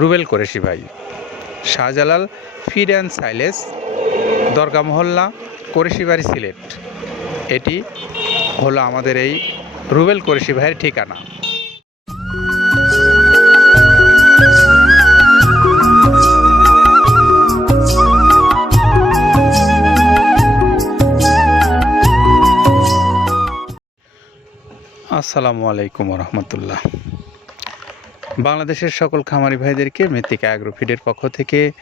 রুবেল কোরেশি ভাই, Shahjalal feed and সাইলেস, দরগা মহল্লা, কোরেশি বাড়ি সিলেট। এটি হলো আমাদের এই রুবেল কোরেশি ভাইয়ের ঠিকানা। আসসালামু আলাইকুম রহমতুল্লাহ। বাংলাদেশের সকল খামারি ভাইদেরকে মৃত্তিকা অ্যাগ্রোফিডের পক্ষ থেকে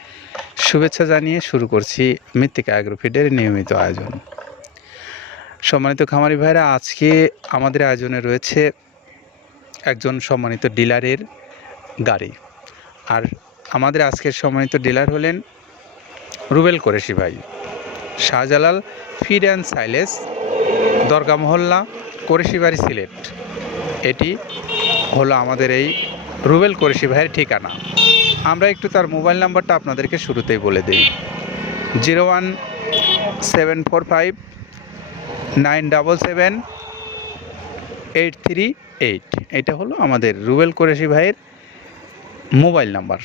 শুভেচ্ছা জানিয়ে শুরু করছি মৃত্তিকা অ্যাগ্রোফিডের নিয়মিত আয়োজন। সম্মানিত খামারি ভাইরা, আজকে আমাদের আয়োজনে রয়েছে একজন সম্মানিত ডিলারের গাড়ি। আর আমাদের আজকের সম্মানিত ডিলার হলেন রুবেল কোরেশি ভাই। শাহজালাল ফিড অ্যান্ড সাইলেস, দরগা মহল্লা কোরেশি বাড়ি সিলেট। এটি হলো আমাদের এই রুবেল কোরেশি ভাইয়ের ঠিকানা। আমরা একটু তার মোবাইল নাম্বারটা আপনাদেরকে শুরুতেই বলে দিই। Zero one seven four five nine double seven eight three eight. এটা হলো আমাদের রুবেল কোরেশি ভাইয়ের মোবাইল নাম্বার।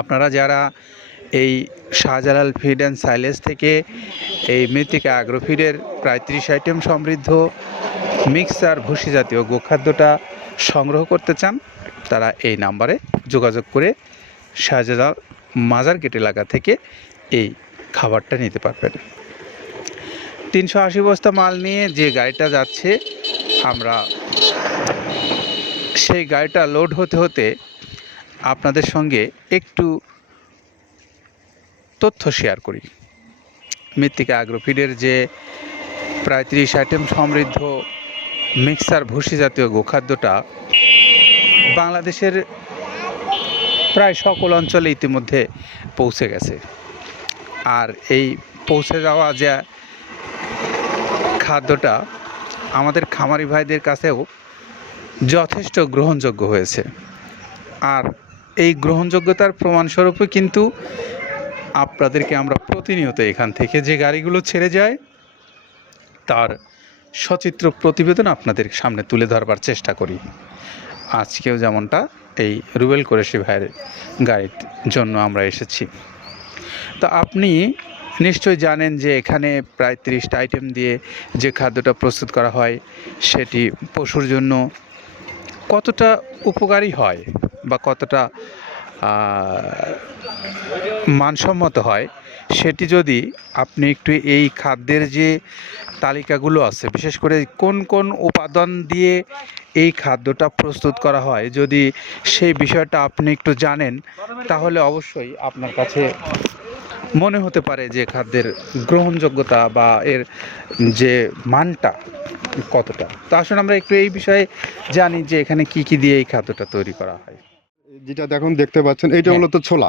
আপনারা যারা এই শাহজালাল ফিড অ্যান্ড সাইলেস থেকে এই মৃত্তিকা অ্যাগ্রোফিডের প্রায় ত্রিশ আইটেম সমৃদ্ধ মিক্সার, ভুসি জাতীয় গোখাদ্যটা সংগ্রহ করতে চান তারা এই নাম্বারে যোগাযোগ করে শাহজালাল মাজার গেট এলাকা থেকে এই খাবারটা নিতে পারবেন। তিনশো আশি বস্তা মাল নিয়ে যে গাড়িটা যাচ্ছে, আমরা সেই গাড়িটা লোড হতে হতে আপনাদের সঙ্গে একটু তথ্য শেয়ার করি। মৃত্তিকা অ্যাগ্রোফিডের যে প্রায় ত্রিশ আইটেম সমৃদ্ধ মিক্সার ভুসি জাতীয় গোখাদ্যটা বাংলাদেশের প্রায় সকল অঞ্চলে ইতিমধ্যে পৌঁছে গেছে। আর এই পৌঁছে যাওয়া যে খাদ্যটা আমাদের খামারি ভাইদের কাছেও যথেষ্ট গ্রহণযোগ্য হয়েছে। আর এই গ্রহণযোগ্যতার প্রমাণস্বরূপে কিন্তু আপনাদেরকে আমরা প্রতিনিয়ত এখান থেকে যে গাড়িগুলো ছেড়ে যায়, তার সচিত্র প্রতিবেদন আপনাদের সামনে তুলে ধরবার চেষ্টা করি। আজকেও যেমনটা, এই রুবেল কোরেশি ভাইয়ের গাড়ির জন্য আমরা এসেছি। তো আপনি নিশ্চয়ই জানেন যে এখানে প্রায় তিরিশটা আইটেম দিয়ে যে খাদ্যটা প্রস্তুত করা হয়, সেটি পশুর জন্য কতটা উপকারী হয় বা কতটা মানসম্মত হয়, সেটি যদি আপনি একটু এই খাদ্যের যে তালিকাগুলো আছে, বিশেষ করে কোন কোন উপাদান দিয়ে এই খাদ্যটা প্রস্তুত করা হয়, যদি সেই বিষয়টা আপনি একটু জানেন, তাহলে অবশ্যই আপনার কাছে মনে হতে পারে যে খাদ্যের গ্রহণযোগ্যতা বা এর যে মানটা কতটা। তো আসুন আমরা একটু এই বিষয়ে জানি যে এখানে কি কি দিয়ে এই খাদ্যটা তৈরি করা হয়। যেটা দেখুন দেখতে পাচ্ছেন এটা মূলত হলো তো ছোলা।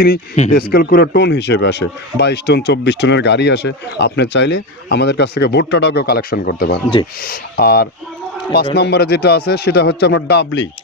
কিনি স্কেল করে টোন হিসেবে আসে বাইশ টন চব্বিশ টনের গাড়ি আসে। আপনি চাইলে আমাদের কাছ থেকে ভুট্টাটাকেও কালেকশন করতে পারেন। জি। আর পাঁচ নম্বরে যেটা আছে সেটা হচ্ছে আপনার ডাবলি।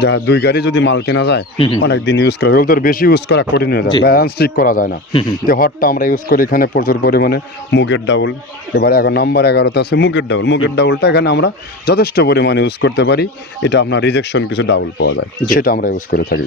যা দুই গাড়ি যদি মাল কেনা যায়। অনেক দিন ইউজ করা ওদের বেশি ইউজ করা কঠিন হয়ে যায়। ব্যালেন্স ঠিক করা যায় না। যে হটটা আমরা ইউজ করি এখানে প্রচুর পরিমাণে মুগের ডাউল। এবার এখন নাম্বার এগারোতে আছে মুগের ডাউল। মুগের ডাউলটা এখানে আমরা যথেষ্ট পরিমাণে ইউজ করতে পারি। এটা আপনার রিজেকশন কিছু ডাবল পাওয়া যায়। সেটা আমরা ইউজ করে থাকি।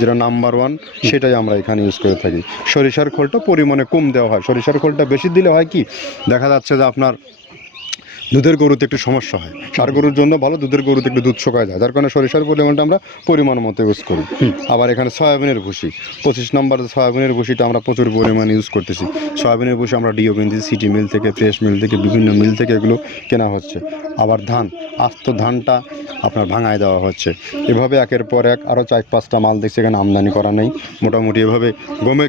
যেটা নাম্বার ওয়ান সেটাই আমরা এখানে ইউজ করে থাকি। সরিষার খোলটা পরিমাণে কম দেওয়া হয়। সরিষার খোলটা বেশি দিলে হয় কি? দেখা যাচ্ছে যে আপনার দুধের গরুতে একটু সমস্যা হয়। সার গরুর জন্য ভালো দুধের গরুতে একটু দুধ শুকায় যায়। যার কারণে সরিষার পরিমাণটা আমরা পরিমাণ মতো ইউজ করি। আবার এখানে সয়াবিনের ভুসি। পঁচিশ নম্বর সয়াবিনের ভুসিটা আমরা প্রচুর পরিমাণে ইউজ করতেছি। সয়াবিনের ভুসি আমরা ডিও কিনতেছি সিটি মিল থেকে ফ্রেশ মিল থেকে বিভিন্ন মিল থেকে এগুলো কেনা হচ্ছে। আবার ধান আস্ত ধানটা আপনার ভাঙায় দেওয়া হচ্ছে। এভাবে একের পর এক আরও চার পাঁচটা মাল দেখছি এখানে আমদানি করা নেই। মোটামুটি এভাবে গমে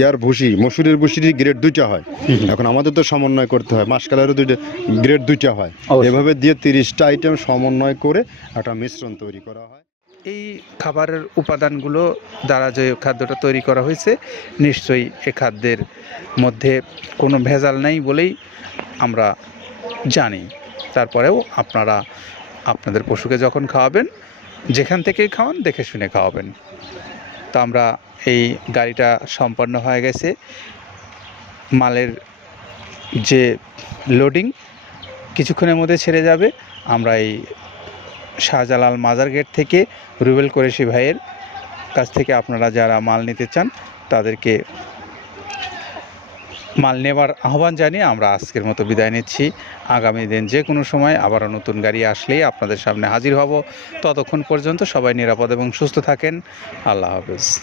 ইয়ার ভুসি মসুরের ভুসিরই গ্রেড দুইটা হয়। এখন আমাদের তো সমন্বয় করতে হয় মাসকালেরও দুইটা গ্রেড দুইটা হয়। এভাবে দিয়ে তিরিশটা আইটেম সমন্বয় করে একটা মিশ্রণ তৈরি করা হয়। এই খাবারের উপাদানগুলো দ্বারা যে খাদ্যটা তৈরি করা হয়েছে নিশ্চয়ই এ খাদ্যের মধ্যে কোনো ভেজাল নেই বলেই আমরা জানি। তারপরেও আপনারা আপনাদের পশুকে যখন খাওয়াবেন, যেখান থেকেই খাওয়ান, দেখে শুনে খাওয়াবেন। তো আমরা এই গাড়িটা সম্পন্ন হয়ে গেছে। মালের যে লোডিং কিছুক্ষণের মধ্যে ছেড়ে যাবে। আমরা এই শাহজালাল মাজার গেট থেকে রুবেল কোরেশি ভাইয়ের কাছ থেকে আপনারা যারা মাল নিতে চান, তাদেরকে মাল নেবার আহ্বান জানিয়ে আমরা আজকের মতো বিদায় নিচ্ছি। আগামী দিন যে কোনো সময় আবারও নতুন গাড়ি আসলেই আপনাদের সামনে হাজির হব। ততক্ষণ পর্যন্ত সবাই নিরাপদ এবং সুস্থ থাকেন। আল্লাহ হাফেজ।